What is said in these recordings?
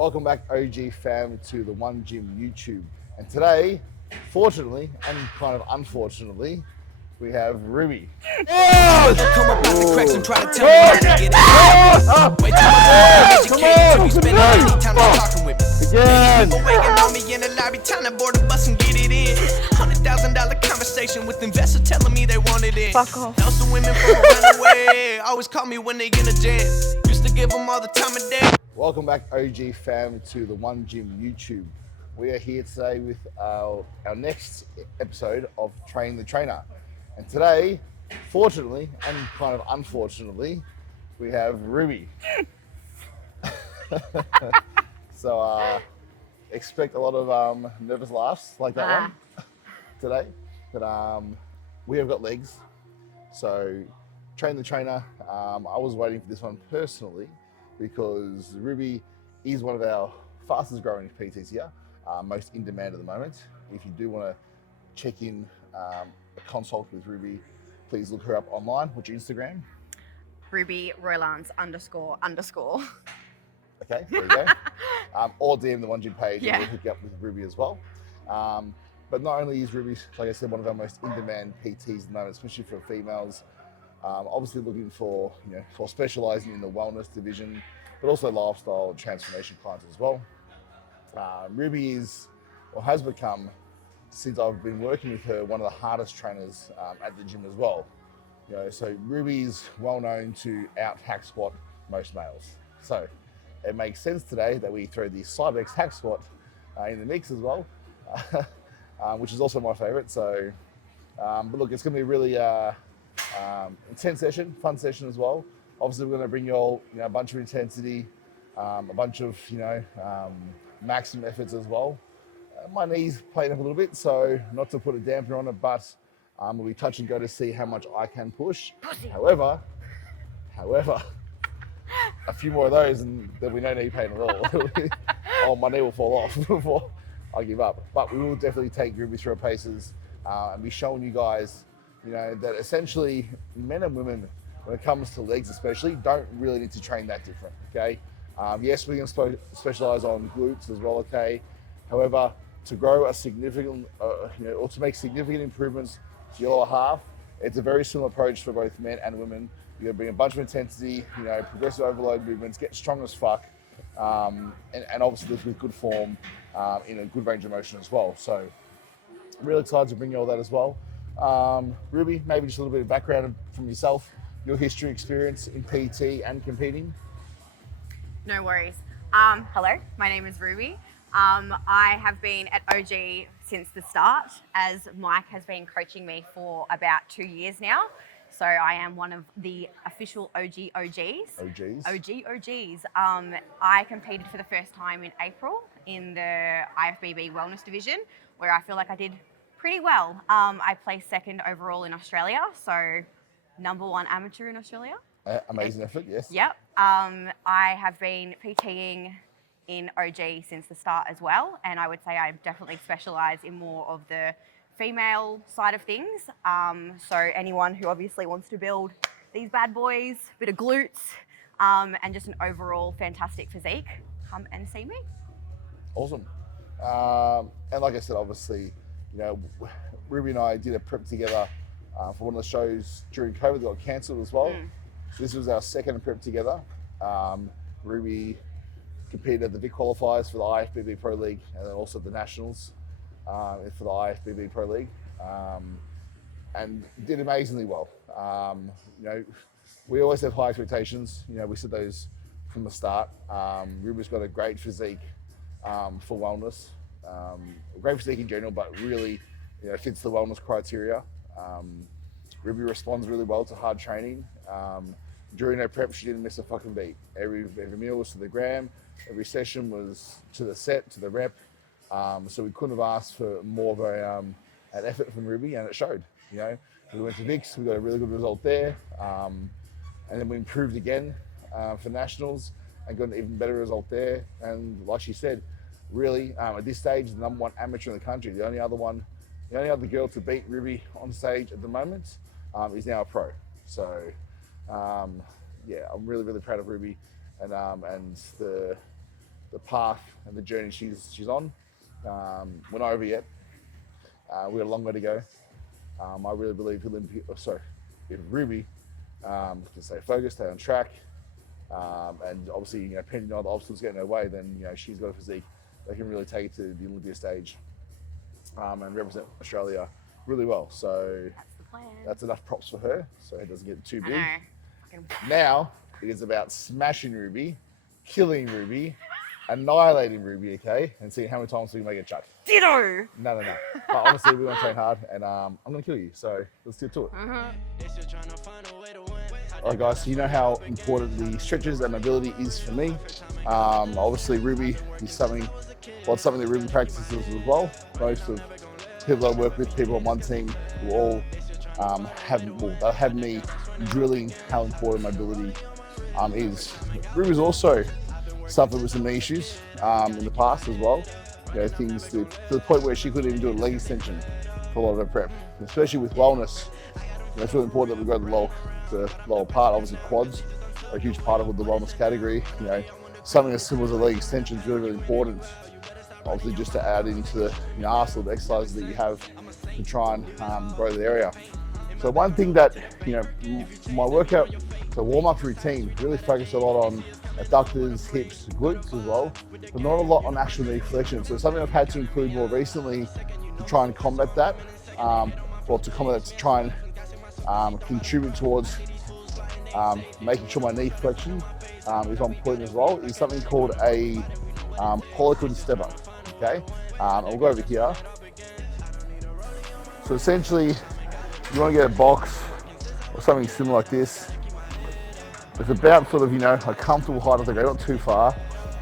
Welcome back, OG fam, to the OneGym YouTube. And today, fortunately and kind of unfortunately, we have Ruby. Oh! Come up out the cracks and try to tell me how to get it. Wait till my educated to be spending any time talking with me. Again! People waiting on me in the lobby, time to board the bus and get it in. $100,000 conversation with investors telling me they want it in. Fuck off. Now some women from around the way always call me when they in a jam. Used to give them all the time of day. Welcome back, OG fam, to the OneGym YouTube. We are here today with our next episode of Train the Trainer. And today, fortunately and kind of unfortunately, we have Ruby. So expect a lot of nervous laughs like that one today. But we have got legs. So Train the Trainer, I was waiting for this one personally because Ruby is one of our fastest growing PTs here, most in demand at the moment. If you do want to check in a consult with Ruby, please look her up online. What's your Instagram? Ruby Roylance __. Okay, there you go. Or DM the OneGym page and we'll hook you up with Ruby as well. But not only is Ruby, like I said, one of our most in-demand PTs at the moment, especially for females. Obviously looking for, for specialising in the wellness division, but also lifestyle and transformation clients as well. Ruby is, or has become, since I've been working with her, one of the hardest trainers at the gym as well. So Ruby's well known to out-hack squat most males. So it makes sense today that we throw the Cybex hack squat in the mix as well, which is also my favourite. So, but look, it's going to be a really intense session, fun session as well. Obviously, we're going to bring you all, a bunch of intensity, a bunch of, maximum efforts as well. My knee's playing up a little bit, so not to put a damper on it, but we'll be touch and go to see how much I can push. However, a few more of those and there'll be no knee pain at all. Oh, my knee will fall off before I give up. But we will definitely take Ruby through her paces and be showing you guys, that essentially men and women, when it comes to legs especially, don't really need to train that different, okay? Yes, we can specialize on glutes as well, okay? However, to grow a significant, or to make significant improvements to your lower half, it's a very similar approach for both men and women. You're gonna bring a bunch of intensity, progressive overload movements, get strong as fuck, and obviously with good form, in a good range of motion as well. So, really excited to bring you all that as well. Ruby, maybe just a little bit of background from yourself, your history, experience in PT and competing. No worries. Hello, my name is Ruby. I have been at OG since the start, as Mike has been coaching me for about 2 years now. So I am one of the official OGs. OGs. I competed for the first time in April in the IFBB Wellness Division, where I feel like I did pretty well. I placed second overall in Australia, so #1 amateur in Australia. Amazing effort, yes. Yep. I have been PTing in OG since the start as well, and I would say I definitely specialise in more of the female side of things. So anyone who obviously wants to build these bad boys, bit of glutes, and just an overall fantastic physique, come and see me. Awesome. And like I said, obviously, Ruby and I did a prep together for one of the shows during COVID that got cancelled as well. So this was our second prep together. Ruby competed at the Vic qualifiers for the IFBB Pro League and then also the Nationals for the IFBB Pro League, and did amazingly well. We always have high expectations. We set those from the start. Ruby's got a great physique for wellness, great physique in general, but really fits the wellness criteria. Ruby responds really well to hard training. During her prep, she didn't miss a fucking beat. Every meal was to the gram. Every session was to the set, to the rep. So we couldn't have asked for more of an effort from Ruby, and it showed. We went to Vic's, we got a really good result there, and then we improved again for Nationals and got an even better result there. And like she said, really at this stage, the #1 amateur in the country. The only other girl to beat Ruby on stage at the moment is now a pro. So yeah, I'm really, really proud of Ruby and the the path and the journey she's on. We're not over yet. We got a long way to go. I really believe if Ruby can stay focused, stay on track, and obviously, depending on the obstacles getting in her way, then she's got a physique that can really take it to the Olympia stage and represent Australia really well. So That's the plan. that's enough props for her, so it doesn't get too big. I know. Now it is about smashing Ruby, killing Ruby, annihilating Ruby, okay, and seeing how many times we can make it chuck. Ditto. No. But honestly, we're gonna train hard, and I'm gonna kill you. So let's get to it. Alright guys, so you know how important the stretches and mobility is for me. Obviously Ruby is something that Ruby practices as well. Most of people I work with, people on OneTeam, will all have me drilling how important mobility is. Ruby's also suffered with some knee issues in the past as well. Things to the point where she couldn't even do a leg extension for a lot of her prep, especially with wellness. It's really important that we go to the lower part. Obviously quads are a huge part of the wellness category. Something as simple as a leg extension is really, really important. Obviously just to add into the arsenal of exercises that you have to try and grow the area. So one thing that, my workout, the warm-up routine, really focus a lot on adductors, hips, glutes as well, but not a lot on actual knee flexion. So something I've had to include more recently to try and combat that, to try and contribute towards making sure my knee flexion is on point as well, is something called a polyquin step up, okay? I'll go over here. So essentially, you want to get a box or something similar like this. It's about sort of, a comfortable height. Like, not too far.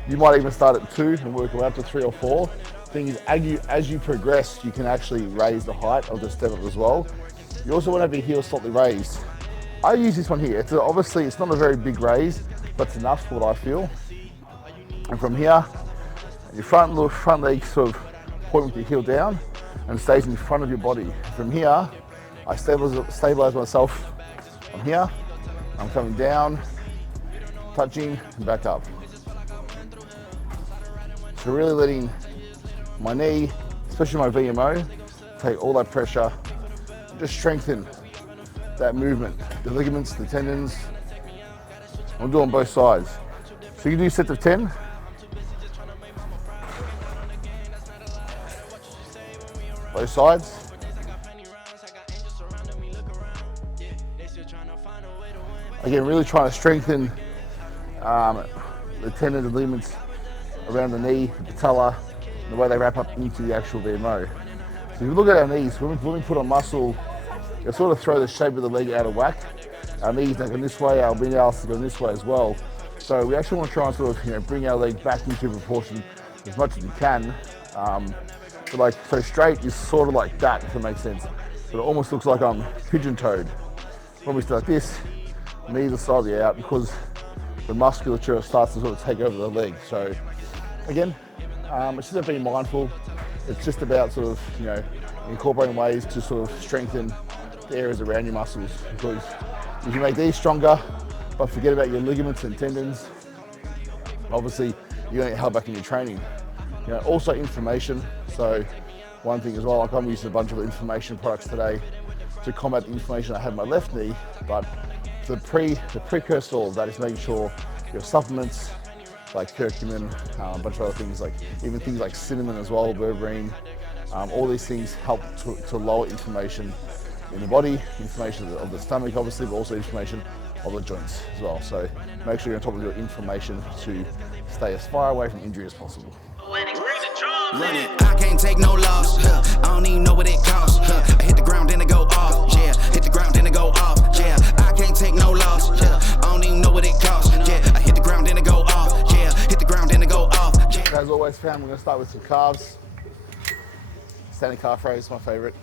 You might even start at 2 and work up to 3 or 4. Thing is, as you progress, you can actually raise the height of the step up as well. You also want to have your heels slightly raised. I use this one here. Obviously, it's not a very big raise, but it's enough for what I feel. And from here, your front leg sort of point with your heel down and stays in front of your body. From here, I stabilize myself from here. I'm coming down, touching, and back up. So really letting my knee, especially my VMO, take all that pressure, and just strengthen that movement. The ligaments, the tendons. I'm doing both sides. So you can do sets of 10. Both sides. Again, really trying to strengthen the tendons and ligaments around the knee, the patella, and the way they wrap up into the actual VMO. So if you look at our knees, when we put on muscle, they sort of throw the shape of the leg out of whack. Our knees go this way, our fingernails go this way as well. So we actually want to try and sort of bring our leg back into proportion as much as we can. So straight is sort of like that, if it makes sense. So it almost looks like I'm pigeon-toed. When we start this, knees are slightly out because the musculature starts to sort of take over the leg. So again, it's just about being mindful. It's just about sort of, incorporating ways to sort of strengthen the areas around your muscles, because if you make these stronger, but forget about your ligaments and tendons, obviously you're gonna get held back in your training. Also inflammation. So one thing as well, like I'm using a bunch of inflammation products today to combat the inflammation I have in my left knee, but the precursor to all of that is making sure your supplements like curcumin, a bunch of other things, like even things like cinnamon as well, berberine, all these things help to lower inflammation in the body, inflammation of the stomach obviously, but also inflammation of the joints as well. So make sure you're on top of your inflammation to stay as far away from injury as possible. Run it, I can't take no loss. I don't even know what it costs. I hit the ground then it go off. Yeah, hit the ground then it go off. Yeah, I can't take no loss. I don't even know what it costs. Yeah, I hit the ground then it go off. Yeah, hit the ground then it go off. As always, fam, we're gonna start with some calves. Standing calf raise, my favorite.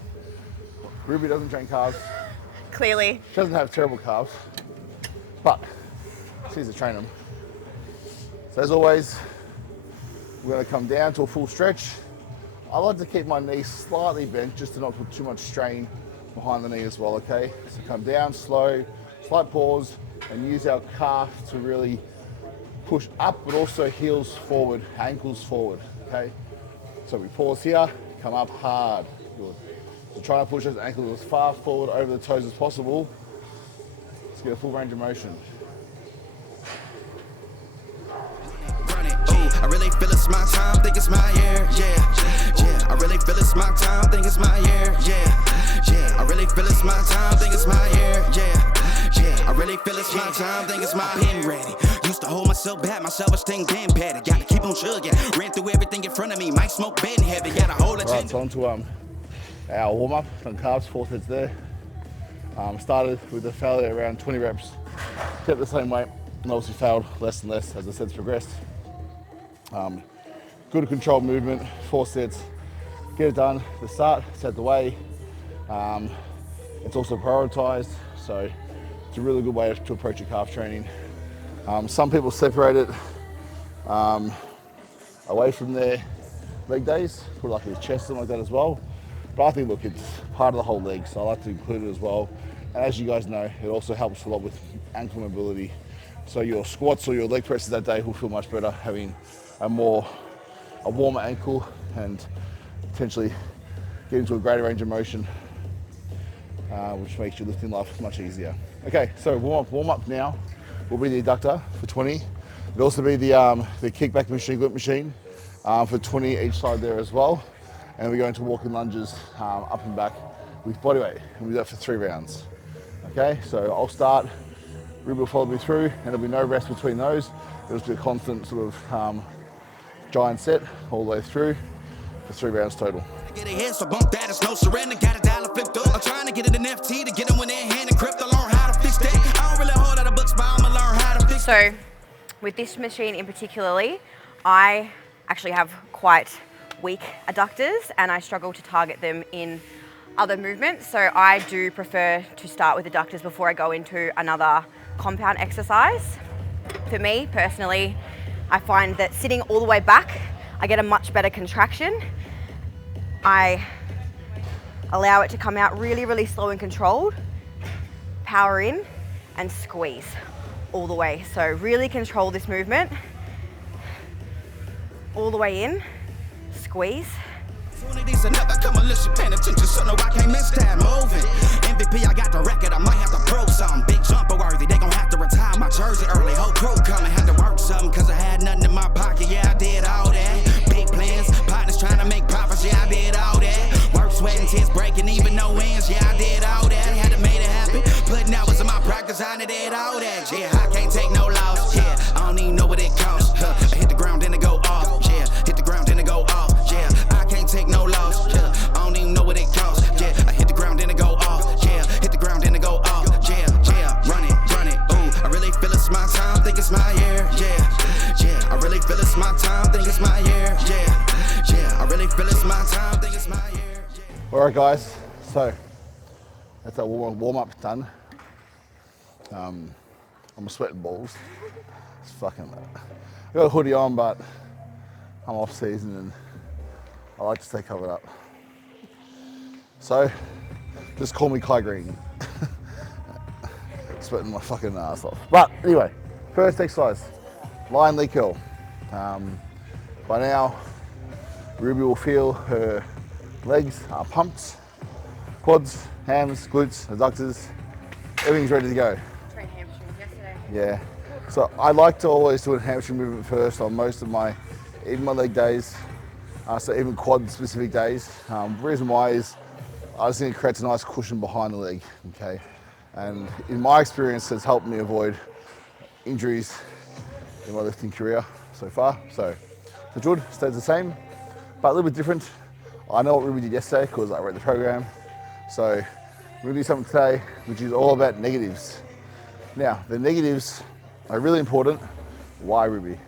Ruby doesn't train calves. Clearly. She doesn't have terrible calves, but she needs to train them. So as always, we're going to come down to a full stretch. I like to keep my knee slightly bent just to not put too much strain behind the knee as well, okay? So come down slow, slight pause, and use our calf to really push up, but also heels forward, ankles forward, okay? So we pause here, come up hard, good. So try to push those ankles as far forward over the toes as possible. Let's get a full range of motion. I really feel it's my time, think it's my year, yeah. I really feel it's my time, think it's my year, yeah. I really feel it's my time, think it's my year, yeah. I really feel it's my time, think it's my pen ready. Used to hold myself back, my self-esteem damn petty. Gotta keep on chugging, ran through everything in front of me. Might smoke bed heavy, gotta hold it. Right, so on to our warm-up, done calves, 4 sets there. Started with a failure around 20 reps, kept the same weight, and obviously failed less and less as the sets progressed. Good controlled movement, 4 sets, get it done. The start, set the way. It's also prioritized, so it's a really good way to approach your calf training. Some people separate it away from their leg days, put like his chest and like that as well. But I think, look, it's part of the whole leg, so I like to include it as well. And as you guys know, it also helps a lot with ankle mobility. So your squats or your leg presses that day will feel much better having a warmer ankle and potentially get into a greater range of motion, which makes your lifting life much easier. Okay, so warm up now will be the adductor for 20. It'll also be the kickback machine, glute machine for 20 each side there as well. And we're going to walking lunges up and back with body weight, and we do that for 3 rounds. Okay, so I'll start, Ruby will follow me through, and there'll be no rest between those. It'll just be a constant sort of giant set all the way through for 3 rounds total. Get ahead, so bump that, it's no surrender. Got a dollar flipped up. I'm trying to get it in FT to get them when they're in hand and crypto. Learn how to fix that. I don't really hold out of books, but I'ma learn how to fix. So with this machine in particularly, I actually have quite weak adductors and I struggle to target them in other movements. So I do prefer to start with adductors before I go into another compound exercise. For me personally, I find that sitting all the way back, I get a much better contraction. I allow it to come out really, really slow and controlled, power in and squeeze all the way. So really control this movement, all the way in, squeeze. Come on, listen, paying attention, so no, I can't miss that moving. MVP, I got the record, I might have to prove something. Big jumper worthy, they gon' have to retire my jersey early. Whole crew coming, had to work something, cause I had nothing in my pocket. Yeah, I did all that. Big plans, partners trying to make profits. Yeah, I did all that. Work, sweating, tears breaking, even no wins. Yeah, I did all that. Had to make it happen. Putting hours in my practice, I did all that. Yeah, I can't take no loss. Yeah, I don't even know what it costs. I hit the ground, then it go off. Yeah, hit the ground, then it go off. Yeah, I can't take no loss. Yeah, I don't even know what it costs. Yeah, I hit the ground, then it go off. Yeah, hit the ground, then it go off. Yeah, run it. Ooh, I really feel it's my time, think it's my year. Yeah, I really feel it's my time, think it's my year. Yeah, I really feel it's my time, think it's my year. All right, guys. So that's our warm up done. I'm sweating balls. It's fucking. I got a hoodie on, but I'm off season and I like to stay covered up. So just call me Kai Green. Sweating my fucking ass off. But anyway, first exercise, lying leg curl. By now, Ruby will feel her legs are pumped, quads, hams, glutes, adductors, everything's ready to go. Trained hamstrings yesterday. Yeah. So I like to always do a hamstring movement first on most of even my leg days, so even quad specific days. The reason why is I just think it creates a nice cushion behind the leg, okay? And in my experience, it's helped me avoid injuries in my lifting career so far. So the good stays the same, but a little bit different. I know what Ruby did yesterday because I read the program. So we're gonna do something today, which is all about negatives. Now, the negatives are really important. Why, Ruby?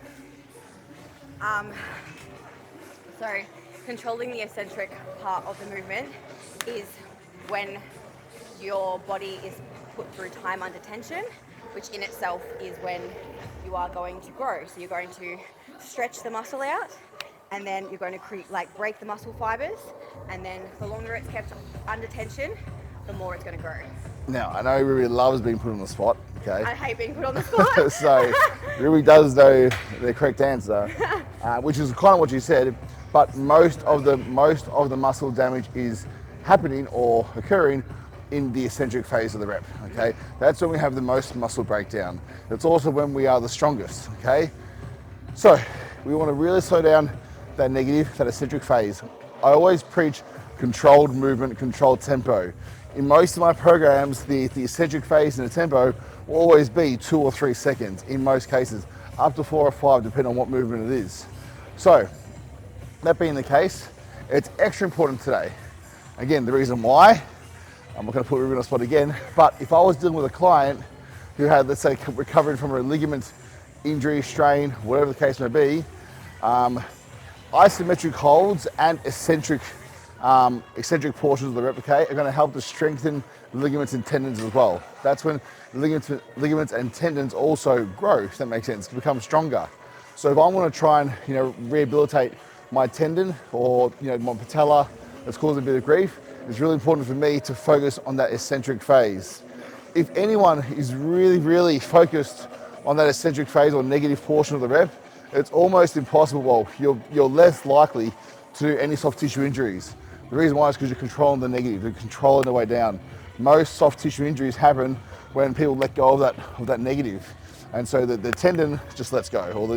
So controlling the eccentric part of the movement is when your body is put through time under tension, which in itself is when you are going to grow. So you're going to stretch the muscle out, and then you're going to break the muscle fibers, and then the longer it's kept under tension, the more it's going to grow. Now, I know Ruby loves being put on the spot, Okay. I hate being put on the spot. So Ruby does know the correct answer, which is kind of what you said. But most of the muscle damage is happening or occurring in the eccentric phase of the rep. Okay, that's when we have the most muscle breakdown. It's also when we are the strongest. Okay, so we want to really slow down that negative, that eccentric phase. I always preach controlled movement, controlled tempo. In most of my programs, the eccentric phase and the tempo will always be 2 or 3 seconds, in most cases, up to 4 or 5, depending on what movement it is. So, that being the case, it's extra important today. Again, the reason why, I'm not going to put Ruben on the spot again, but if I was dealing with a client who had, let's say, recovering from a ligament injury, strain, whatever the case may be, isometric holds and eccentric portions of the replicate are going to help to strengthen ligaments and tendons as well. That's when ligaments and tendons also grow, if that makes sense, become stronger. So if I want to try and rehabilitate my tendon or my patella that's causing a bit of grief, it's really important for me to focus on that eccentric phase. If anyone is really focused on that eccentric phase or negative portion of the rep, it's almost impossible. Well, you're less likely to do any soft tissue injuries. The reason why is because you're controlling the negative, you're controlling the way down. Most soft tissue injuries happen when people let go of that negative. And so the tendon just lets go, or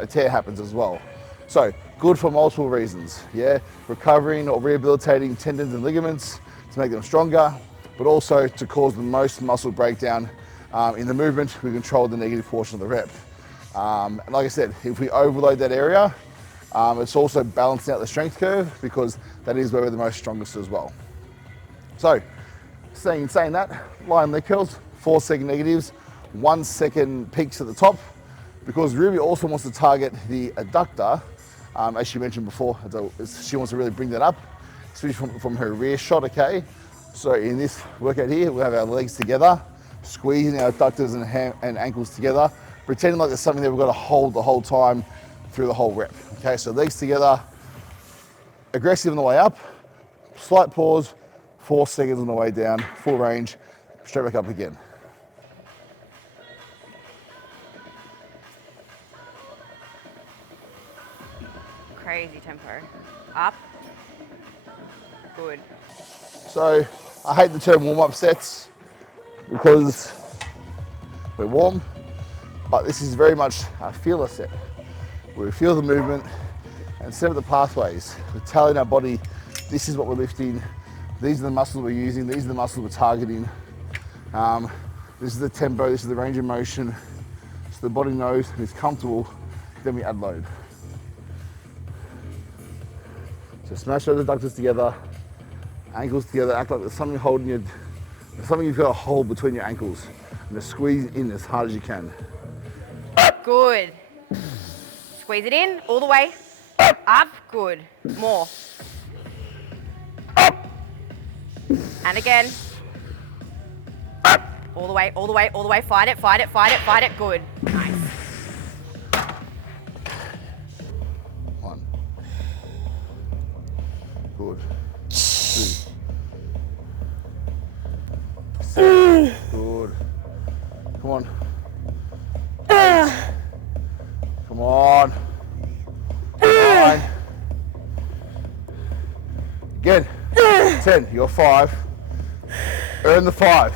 a tear happens as well. So good for multiple reasons, yeah? Recovering or rehabilitating tendons and ligaments to make them stronger, but also to cause the most muscle breakdown in the movement. We control the negative portion of the rep. And like I said, if we overload that area, it's also balancing out the strength curve because that is where we're the most strongest as well. So, saying that, lying leg curls, 4 second negatives, 1 second peaks at the top, because Ruby also wants to target the adductor, as she mentioned before. She wants to really bring that up, especially from her rear shot, okay? So in this workout here, we'll have our legs together, squeezing our adductors and ankles together, pretending like there's something that we've got to hold the whole time through the whole rep. Okay, so legs together, aggressive on the way up, slight pause, 4 seconds on the way down, full range, straight back up again. Crazy tempo. Up. Good. So I hate the term warm-up sets because we're warm, but this is very much a feeler set. We feel the movement and set up the pathways. We're telling our body, this is what we're lifting, these are the muscles we're using, these are the muscles we're targeting. This is the tempo, this is the range of motion. So the body knows and is comfortable, then we add load. So smash those adductors together, ankles together, act like there's something holding you, there's something you've got to hold between your ankles and just squeeze in as hard as you can. Good. Squeeze it in, all the way. Up, good. More. And again. All the way, all the way, all the way. Fight it, fight it, fight it, fight it. Good. Nice. 1. Good. 2. 7. Good. Come on. 8. Come on. 9. Again. 10. You're 5. Earn the 5.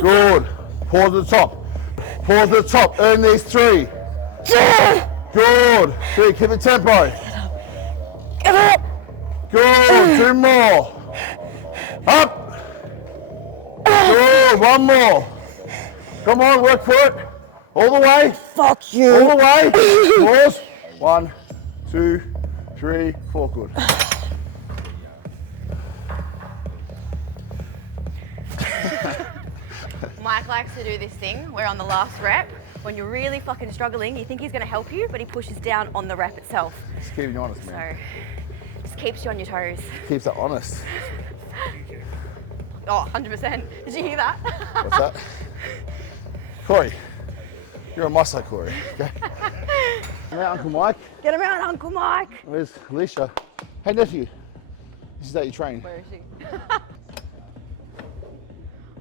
Good. Pause at the top. Pause at the top. Earn these 3. Good. 3. Keep the tempo. Get up. Good. 2 more. Up. Good. 1 more. Come on, work for it. All the way. Fuck you. All the way. Pause. 1, 2, 3, 4. Good. Mike likes to do this thing where on the last rep, when you're really fucking struggling, you think he's going to help you, but he pushes down on the rep itself. Just keeping you honest, man. So, just keeps you on your toes. Keeps it honest. Oh, 100%. Did you hear that? What's that? Cory, you're on my side, Cory. Okay. Hey, Uncle Mike. Get him out, Uncle Mike. Where's Alicia? Hey, nephew. This is how you train. Where is she?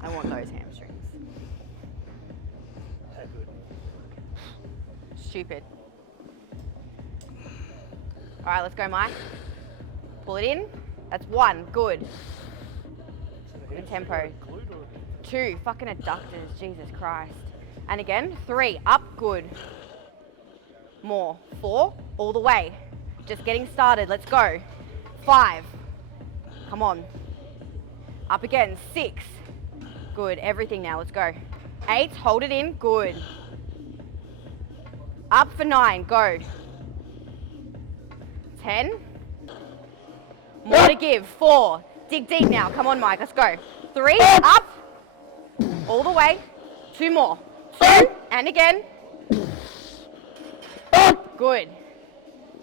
I want those hamstrings. stupid. All right, let's go, Mike. Pull it in. That's 1, good. Good tempo. 2, fucking adductors, Jesus Christ. And again, 3, up, good. More, 4, all the way. Just getting started, let's go. 5, come on. Up again, 6, good, everything now, let's go. 8, hold it in, good. Up for 9, go. 10, more to give, 4, dig deep now, come on Mike, let's go. 3, up, all the way, 2 more, 2, and again. Good.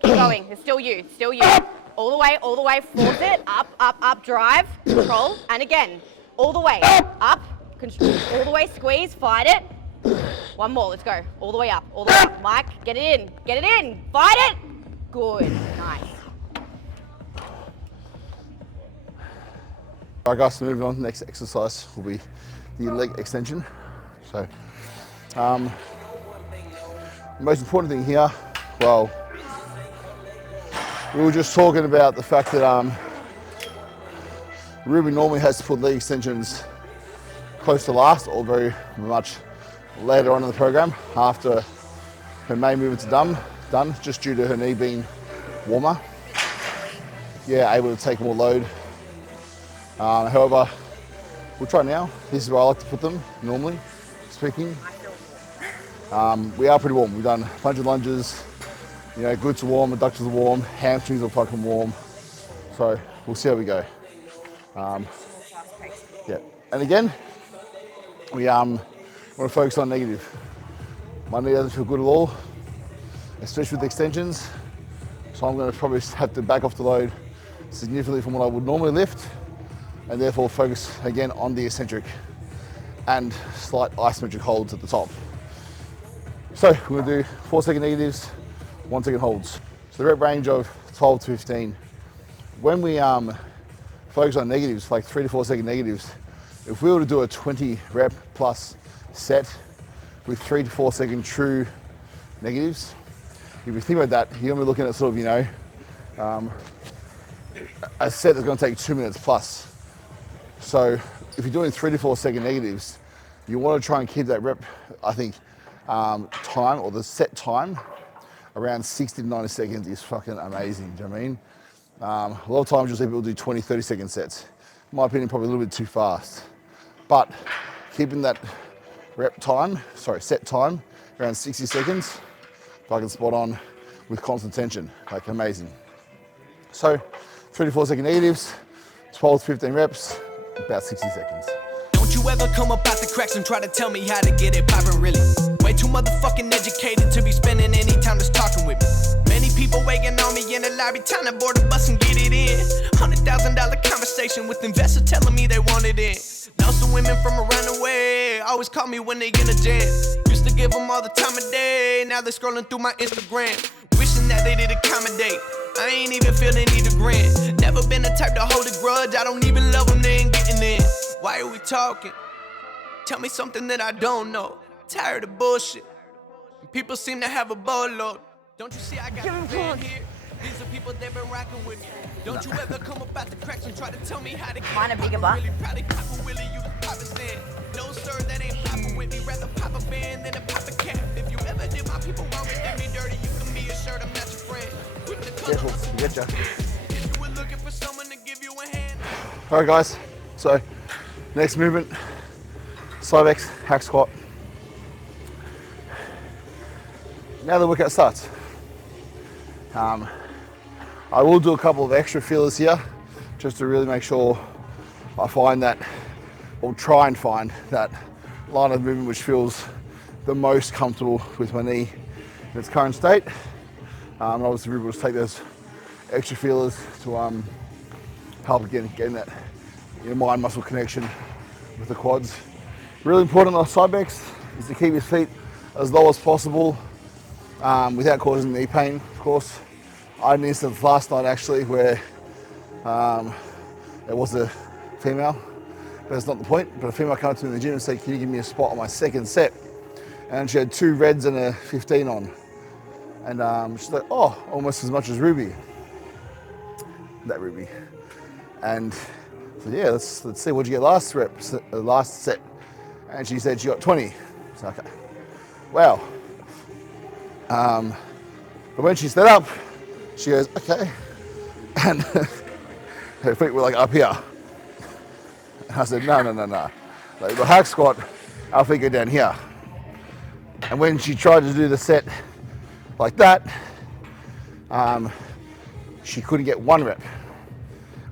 Keep going. It's still you. Still you. All the way. Force it. Up. Drive. Control. And again. All the way. Up. Control. All the way. Squeeze. Fight it. 1 more. Let's go. All the way up. All the way up. Mike, get it in. Get it in. Fight it. Good. Nice. All right, guys. So moving on. The next exercise will be the leg extension. So, the most important thing here. Well, we were just talking about the fact that Ruby normally has to put leg extensions close to last, or very much later on in the program after her main movements are done, just due to her knee being warmer. Yeah, able to take more load. However, we'll try now. This is where I like to put them, normally speaking. We are pretty warm. We've done a bunch of lunges. You know, glutes are warm, adductors are warm, hamstrings are fucking warm. So we'll see how we go. Yeah, and again, we want to focus on negative. My knee doesn't feel good at all, especially with the extensions. So I'm going to probably have to back off the load significantly from what I would normally lift, and therefore focus again on the eccentric and slight isometric holds at the top. So we're going to do 4-second negatives, 1-second holds. So the rep range of 12 to 15. When we focus on negatives, like 3 to 4 second negatives, if we were to do a 20 rep plus set with 3 to 4 second true negatives, if you think about that, you're gonna be looking at sort of, you know, a set that's gonna take 2 minutes plus. So if you're doing 3 to 4 second negatives, you wanna try and keep that rep, I think, time, or the set time, around 60 to 90 seconds is fucking amazing, do you know what I mean? A lot of times you'll see people do 20, 30 second sets. In my opinion, probably a little bit too fast. But keeping that set time around 60 seconds, fucking spot on with constant tension, like amazing. So 3 to 4 second negatives, 12 to 15 reps, about 60 seconds. Don't you ever come up out the cracks and try to tell me how to get it poppin', really. Way too motherfucking educated to be spending any time just talking with me. Many people waiting on me in the lobby, time to board the bus and get it in. $100,000 conversation with investors telling me they want it in. Now some women from around the way always call me when they in a jam. Used to give them all the time of day, now they're scrolling through my Instagram, wishing that they did accommodate. I ain't even feeling either grand. Never been the type to hold a grudge, I don't even love them, they ain't getting in. Why are we talking? Tell me something that I don't know. Tired of bullshit. People seem to have a boatload. Don't you see I got a fan here? These are people that been rocking with me. Don't you ever come up out the cracks and try to tell me how to get Mine a bigger it. butt. Really probably pop a willy, you can pop a stand. No sir, that ain't poppin' with me. Rather pop a band than a pop a cap. If you ever did my people wrong and did me dirty, you can be assured I'm not your friend. With the color of Getcha. if you were looking for someone to give you a hand. All right, guys. So next movement, Cybex hack squat. Now the workout starts. I will do a couple of extra feelers here just to really make sure I find that, or try and find that line of movement which feels the most comfortable with my knee in its current state. And obviously we'll just take those extra feelers to help again getting that mind muscle connection with the quads. Really important on Cybex is to keep your feet as low as possible without causing knee pain, of course. I had an instance last night actually where it was a female, but that's not the point, but a female came up to me in the gym and said, can you give me a spot on my second set? And she had 2 reds and a 15 on. And she's like, oh, almost as much as Ruby. That Ruby. And so yeah, let's see, what'd you get last set? And she said she got 20. So okay, wow. But when she stood up, she goes, okay. And her feet were like up here. And I said, no. Like the hack squat, our feet go down here. And when she tried to do the set like that, she couldn't get 1 rep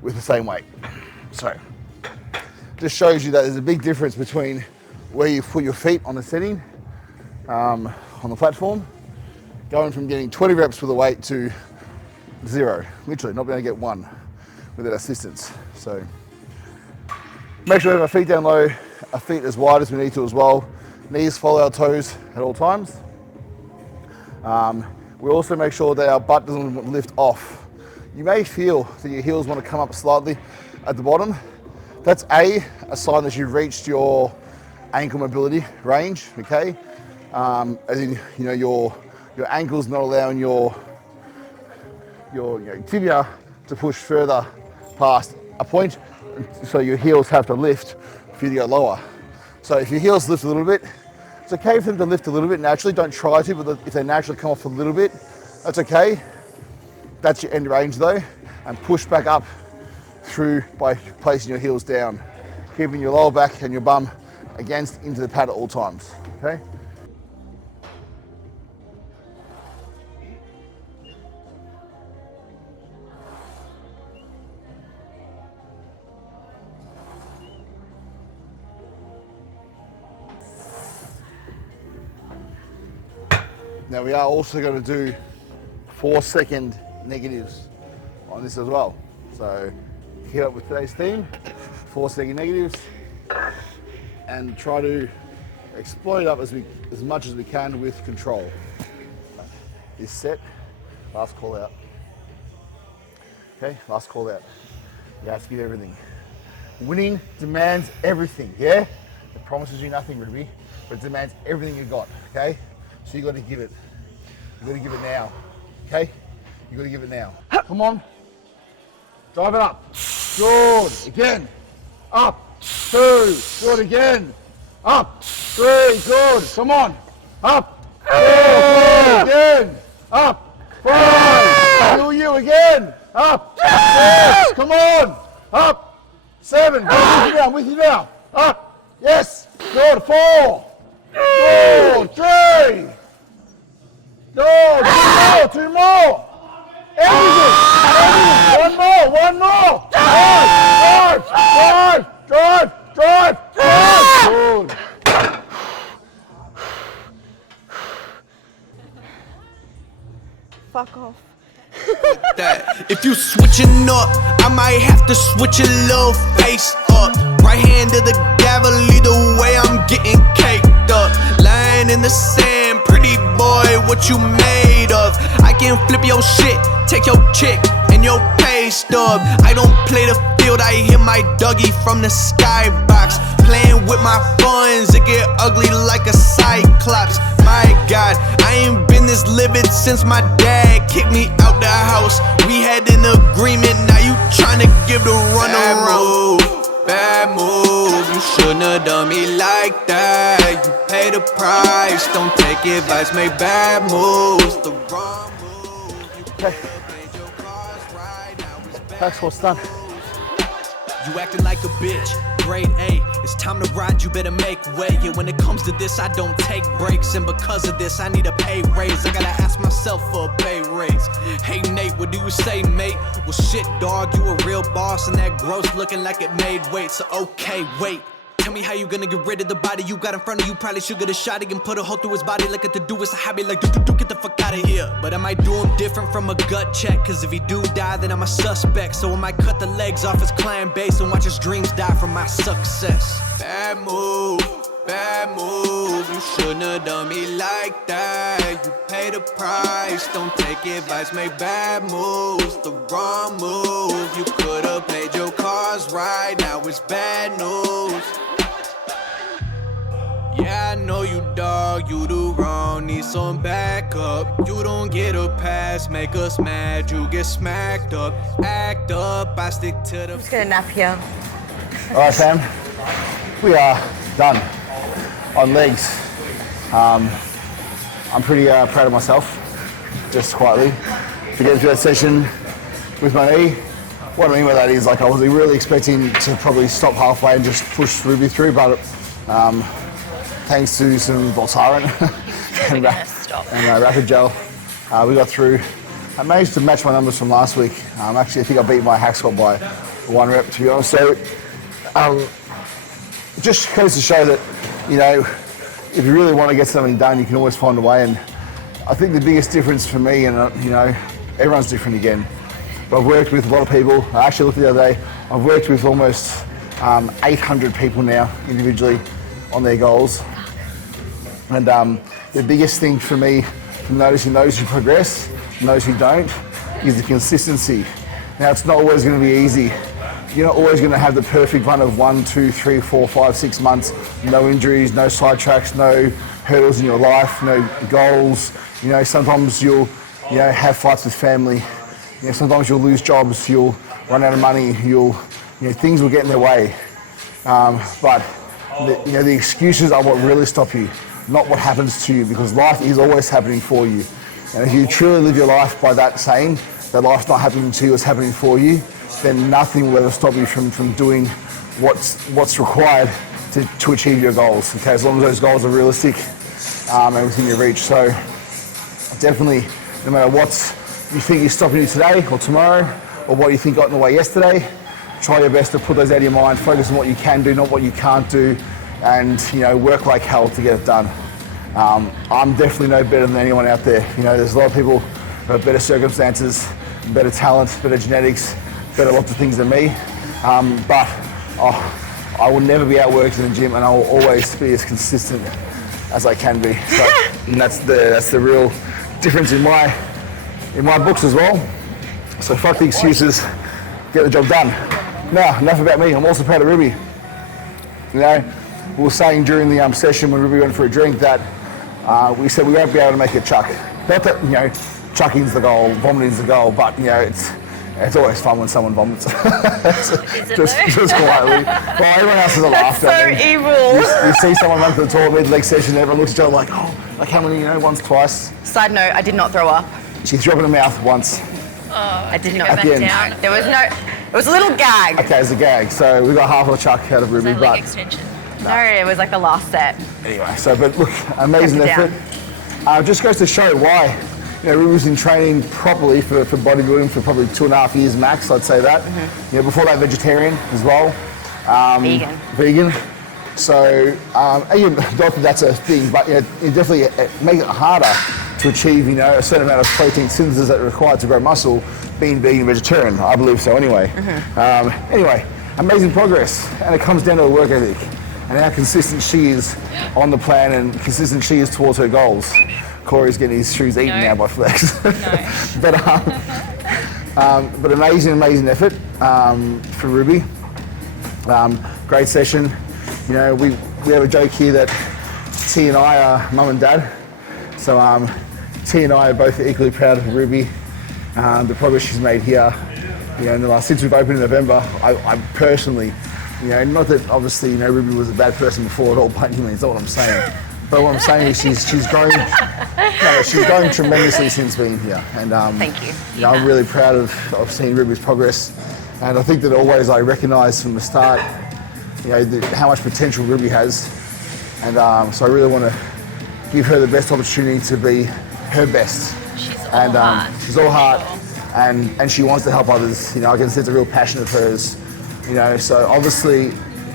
with the same weight. So, just shows you that there's a big difference between where you put your feet on the setting, on the platform, going from getting 20 reps with a weight to 0, literally not being able to get 1 without assistance. So, make sure we have our feet down low, our feet as wide as we need to as well. Knees follow our toes at all times. We also make sure that our butt doesn't lift off. You may feel that your heels want to come up slightly at the bottom. That's a sign that you've reached your ankle mobility range, okay? As in, you know, your ankle's not allowing your tibia to push further past a point, so your heels have to lift for you to go lower. So if your heels lift a little bit, it's okay for them to lift a little bit naturally. Don't try to, but if they naturally come off a little bit, that's okay. That's your end range though, and push back up through by placing your heels down, keeping your lower back and your bum against into the pad at all times, okay? Now we are also going to do 4-second negatives on this as well. So hit up with today's theme, 4-second negatives, and try to exploit it up as much as we can with control. This set, last call out. Okay, last call out. You have to give everything. Winning demands everything, yeah? It promises you nothing, Ruby, but it demands everything you got, okay? So you got to give it. You got to give it now, okay? You got to give it now. Come on. Drive it up. Good. Again. Up. 2. Good again. Up. 3. Good. Come on. Up. 4. Good again. Up. 5. Do you again. Up. 6. Come on. Up. 7. Good. I'm with you now. Up. Yes. Good. 4. Good. 3. Good. 2 more. Everything. One more. Drive. Good. Fuck off. That if you switching up, I might have to switch a little face up. Right hand to the gavel, either way I'm getting caked up. Lying in the sand, pretty boy, what you made of? I can flip your shit, take your chick and your pay stub. I don't play the field, I hit my Dougie from the skybox. Playing with my funds, it get ugly like a cyclops. My God, I ain't been this livid since my dad kicked me out the house. We had an agreement, now you tryna give the run around. Bad move, you shouldn't have done me like that. You pay the price, don't take advice, make bad moves. The wrong move. Okay. That's what's done. You acting like a bitch, grade A. It's time to ride, you better make way. Yeah, when it comes to this, I don't take breaks. And because of this, I need a pay raise. I gotta ask myself for a pay raise. Hey Nate, what do you say, mate? Well shit, dog, you a real boss. And that gross looking like it made weight. So okay, wait. Tell me how you gonna get rid of the body you got in front of you. Probably should get a shot and put a hole through his body. Like it to do is a hobby, like do, get the fuck out of here. But I might do him different from a gut check. Cause if he do die, then I'm a suspect. So I might cut the legs off his clan base and watch his dreams die from my success. Bad move, you shouldn't have done me like that. You pay the price, don't take advice, make bad moves. The wrong move, you could've paid your cars right, now it's bad news. Yeah, I know you dog, you do wrong, need need some backup. You don't get a pass, make us mad, you get smacked up. Act up, I stick to the. Just gonna nap here. All right, fam. We are done on legs. I'm pretty proud of myself, just quietly, to get through that session with my knee. What I mean by that is, like, I was really expecting to probably stop halfway and just push Ruby through, but thanks to some Voltaren and Rapid Gel, we got through. I managed to match my numbers from last week. Actually, I think I beat my hack squat by 1 rep, to be honest. So, it just goes to show that, you know, if you really want to get something done, you can always find a way. And I think the biggest difference for me, and you know, everyone's different again, but I've worked with a lot of people. I actually looked the other day, I've worked with almost 800 people now individually on their goals. And the biggest thing for me from noticing those who progress and those who don't is the consistency. Now, it's not always going to be easy. You're not always going to have the perfect run of 1, 2, 3, 4, 5, 6 months, no injuries, no sidetracks, no hurdles in your life, no goals. You know, sometimes you'll, you know, have fights with family. You know, sometimes you'll lose jobs, you'll run out of money, you know, things will get in their way. But the excuses are what really stop you, not what happens to you, because life is always happening for you. And if you truly live your life by that saying, that life's not happening to you, it's happening for you, then nothing will ever stop you from doing what's required to achieve your goals. Okay, as long as those goals are realistic and within your reach. So definitely, no matter what you think is stopping you today or tomorrow, or what you think got in the way yesterday, try your best to put those out of your mind, focus on what you can do, not what you can't do, and, you know, work like hell to get it done. I'm definitely no better than anyone out there. You know, there's a lot of people who have better circumstances, better talent, better genetics, better lots of things than me. But I will never be outworked in the gym, and I will always be as consistent as I can be. So, and that's the real difference in my books as well. So fuck the excuses, get the job done. Now, enough about me. I'm also proud of Ruby. You know, we were saying during the session when Ruby went for a drink that we said we won't be able to make a chuck. Not that, you know, chucking's the goal, vomiting's the goal, but, you know, it's always fun when someone vomits. just quietly. Well, everyone else is a laugh. So evil. You see someone run to the toilet mid-leg session, everyone looks at each other like, oh, like how many, you know, once, twice. Side note, I did not throw up. She threw up in her mouth once. I did not. At the end. Down. There was no, it was a little gag. Okay, it's a gag. So we got half of the chuck out of Ruby, Leg but extension. No, it was like the last set. anyway. So, but look, amazing Kept it effort. Just goes to show why, you know, Ruby was in training properly for bodybuilding for probably 2.5 years max. I'd say that. You know, before that, vegetarian as well. Vegan. So, again, not that that's a thing, but, you know, it definitely make it harder to achieve, you know, a certain amount of protein synthesis that are required to grow muscle, being vegan and vegetarian. I believe so anyway. Anyway, amazing progress, and it comes down to the work ethic and how consistent she is on the plan and consistent she is towards her goals. Cory's getting his shoes eaten now by Flex. But amazing effort for Ruby. Great session. You know, we have a joke here that T and I are mum and dad. So T and I are both equally proud of Ruby. The progress she's made here. You know, in the last, since we've opened in November, I personally, you know, not that obviously, you know, Ruby was a bad person before at all, but you mean, it's not what I'm saying. But what I'm saying is she's grown. No, she's grown tremendously since being here, and Thank you. You know, I'm really proud of seeing Ruby's progress, and I think that always I recognise from the start, you know, how much potential Ruby has, and so I really want to give her the best opportunity to be her best. She's all heart. She's all heart, and she wants to help others. You know, I can see it's a real passion of hers. You know, so obviously,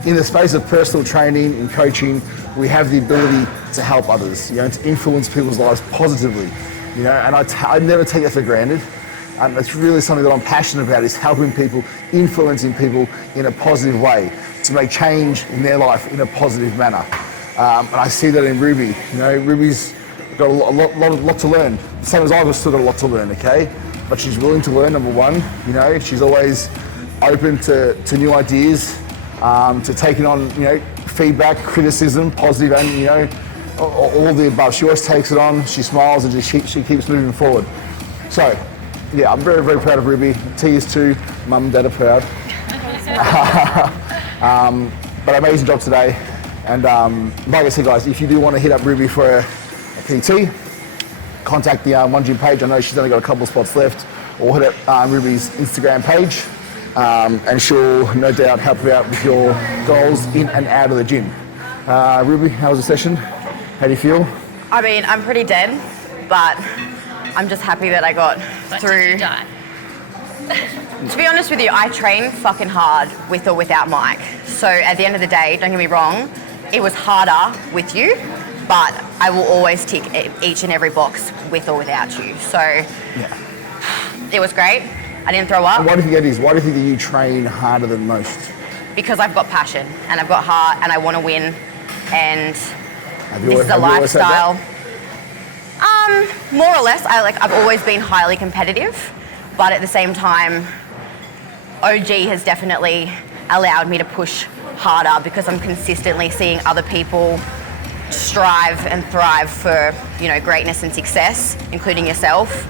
in the space of personal training and coaching, we have the ability to help others, you know, to influence people's lives positively, you know, and I never take that for granted. It's really something that I'm passionate about, is helping people, influencing people in a positive way, to make change in their life in a positive manner. And I see that in Ruby. You know, Ruby's got a lot to learn, same as I've still got a lot to learn, okay? But she's willing to learn, number one, you know, she's always open to new ideas, to taking on, you know, feedback, criticism, positive and, you know, all the above. She always takes it on, she smiles, and she keeps moving forward. So, yeah, I'm very, very proud of Ruby. T is too. Mum and Dad are proud. But amazing job today. And like I said, guys, if you do want to hit up Ruby for a PT, contact the OneGym page. I know she's only got a couple of spots left. Or hit up Ruby's Instagram page, and she'll no doubt help you out with your goals in and out of the gym. Ruby, how was the session? How do you feel? I mean, I'm pretty dead, but I'm just happy that I got through. To be honest with you, I train fucking hard with or without Mike. So at the end of the day, don't get me wrong, it was harder with you, but I will always tick each and every box with or without you. So it was great. I didn't throw up. And why do you think it is? Why do you think that you train harder than most? Because I've got passion and I've got heart and I want to win, and this is a have you always said that? lifestyle. More or less. I've always been highly competitive, but at the same time, OG has definitely allowed me to push harder because I'm consistently seeing other people strive and thrive for, you know, greatness and success, including yourself.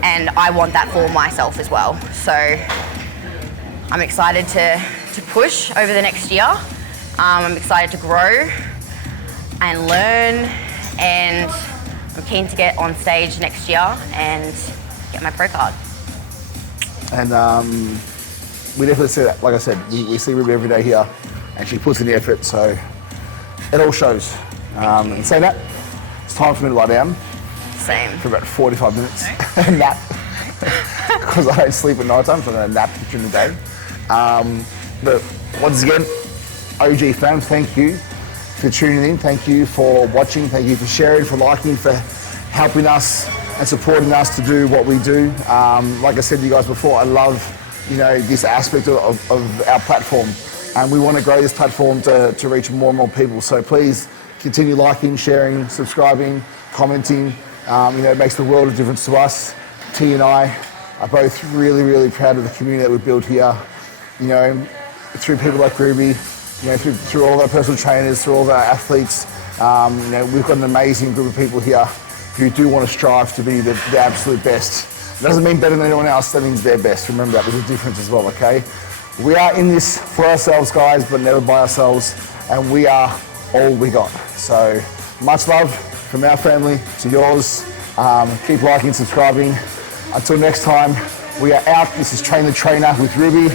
And I want that for myself as well. So I'm excited to push over the next year. I'm excited to grow and learn, and I'm keen to get on stage next year and get my pro card. And we definitely see that. Like I said, we see Ruby every day here, and she puts in the effort, so it all shows. And saying that, it's time for me to lie down. Same. For about 45 minutes. Nap. Because I don't sleep at night time, so I'm going to nap during the day. But once again, OG fans, thank you for tuning in. Thank you for watching. Thank you for sharing, for liking, for helping us and supporting us to do what we do. Like I said to you guys before, I love, you know, this aspect of our platform. And we want to grow this platform to reach more and more people. So please continue liking, sharing, subscribing, commenting. You know, it makes the world of difference to us. T and I are both really, really proud of the community that we've built here. You know, through people like Ruby, you know, through all of our personal trainers, through all of our athletes. You know, we've got an amazing group of people here who do want to strive to be the absolute best. It doesn't mean better than anyone else, that means their best. Remember that, there's a difference as well, okay? We are in this for ourselves, guys, but never by ourselves, and we are all we got. So much love from our family to yours. Keep liking, subscribing. Until next time, we are out. This is Train the Trainer with Ruby.